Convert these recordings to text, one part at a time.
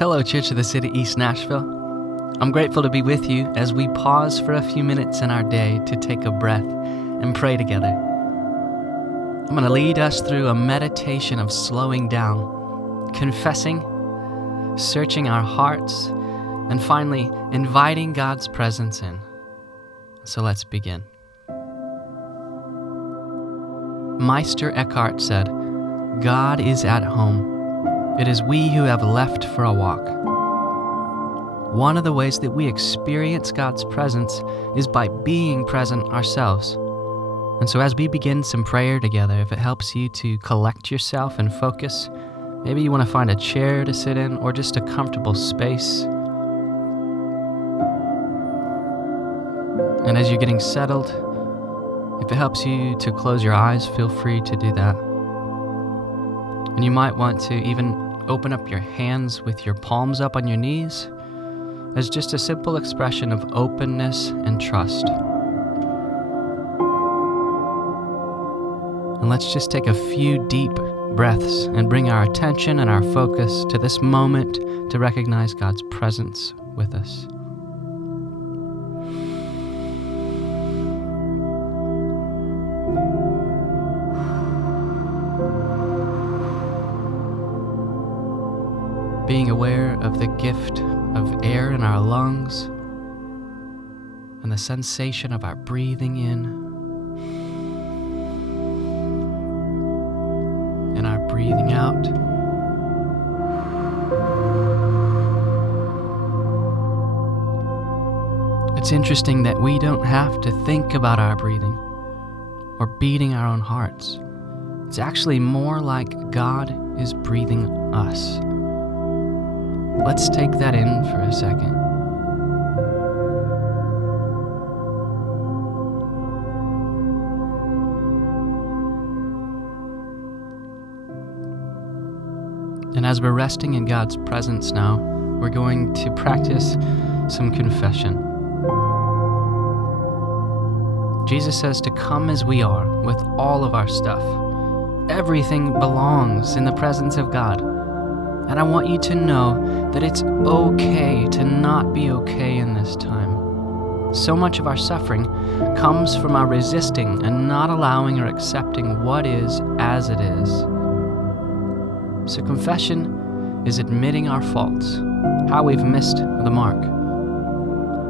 Hello, Church of the City, East Nashville. I'm grateful to be with you as we pause for a few minutes in our day to take a breath and pray together. I'm going to lead us through a meditation of slowing down, confessing, searching our hearts, and finally inviting God's presence in. So let's begin. Meister Eckhart said, "God is at home. It is we who have left for a walk." One of the ways that we experience God's presence is by being present ourselves. And so as we begin some prayer together, if it helps you to collect yourself and focus, maybe you want to find a chair to sit in or just a comfortable space. And as you're getting settled, if it helps you to close your eyes, feel free to do that. And you might want to even open up your hands with your palms up on your knees as just a simple expression of openness and trust. And let's just take a few deep breaths and bring our attention and our focus to this moment to recognize God's presence with us. Being aware of the gift of air in our lungs and the sensation of our breathing in and our breathing out. It's interesting that we don't have to think about our breathing or beating our own hearts. It's actually more like God is breathing us. Let's take that in for a second. And as we're resting in God's presence now, we're going to practice some confession. Jesus says to come as we are with all of our stuff. Everything belongs in the presence of God. And I want you to know that it's okay to not be okay in this time. So much of our suffering comes from our resisting and not allowing or accepting what is as it is. So confession is admitting our faults, how we've missed the mark.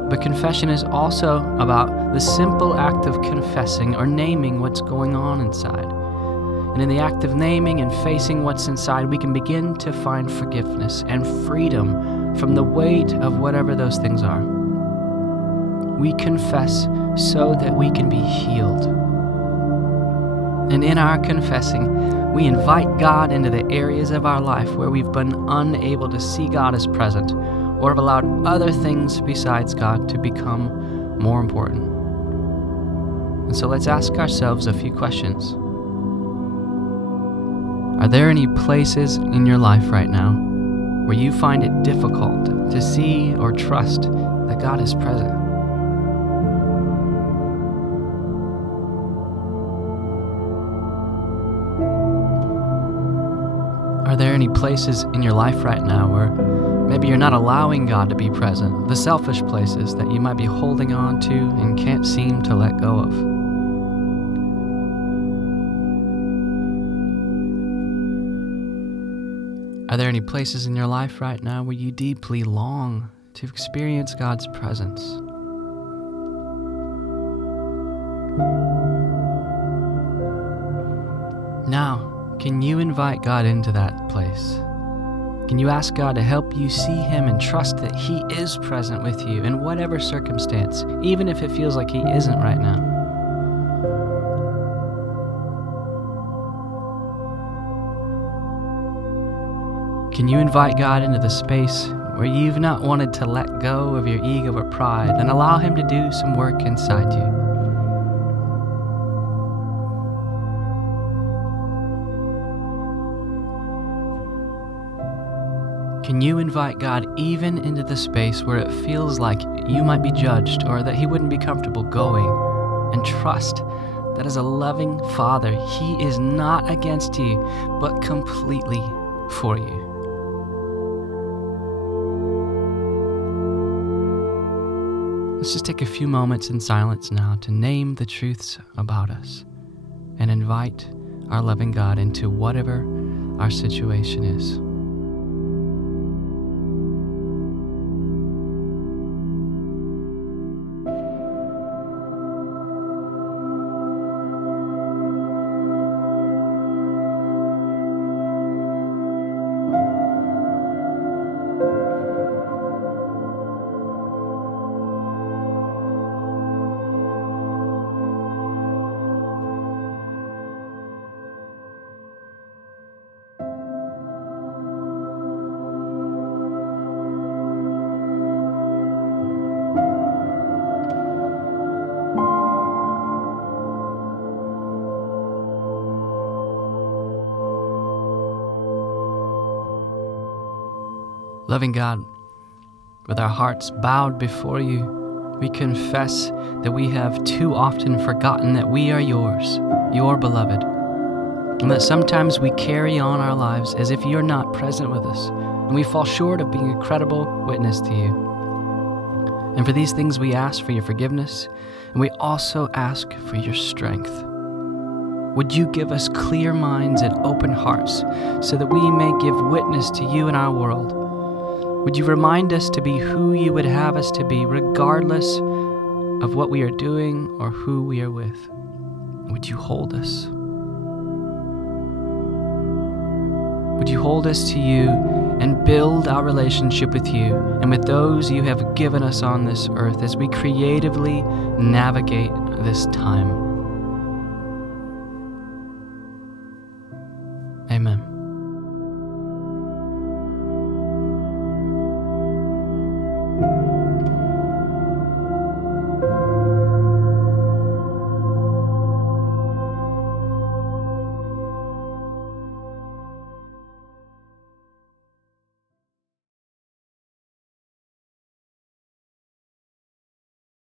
But confession is also about the simple act of confessing or naming what's going on inside. And in the act of naming and facing what's inside, we can begin to find forgiveness and freedom from the weight of whatever those things are. We confess so that we can be healed. And in our confessing, we invite God into the areas of our life where we've been unable to see God as present or have allowed other things besides God to become more important. And so let's ask ourselves a few questions. Are there any places in your life right now where you find it difficult to see or trust that God is present? Are there any places in your life right now where maybe you're not allowing God to be present, the selfish places that you might be holding on to and can't seem to let go of? Are there any places in your life right now where you deeply long to experience God's presence? Now, can you invite God into that place? Can you ask God to help you see Him and trust that He is present with you in whatever circumstance, even if it feels like He isn't right now? Can you invite God into the space where you've not wanted to let go of your ego or pride and allow Him to do some work inside you? Can you invite God even into the space where it feels like you might be judged or that He wouldn't be comfortable going, and trust that as a loving Father, He is not against you, but completely for you? Let's just take a few moments in silence now to name the truths about us and invite our loving God into whatever our situation is. Loving God, with our hearts bowed before you, we confess that we have too often forgotten that we are yours, your beloved, and that sometimes we carry on our lives as if you're not present with us, and we fall short of being a credible witness to you. And for these things we ask for your forgiveness, and we also ask for your strength. Would you give us clear minds and open hearts so that we may give witness to you in our world? Would you remind us to be who you would have us to be, regardless of what we are doing or who we are with? Would you hold us? Would you hold us to you and build our relationship with you and with those you have given us on this earth as we creatively navigate this time?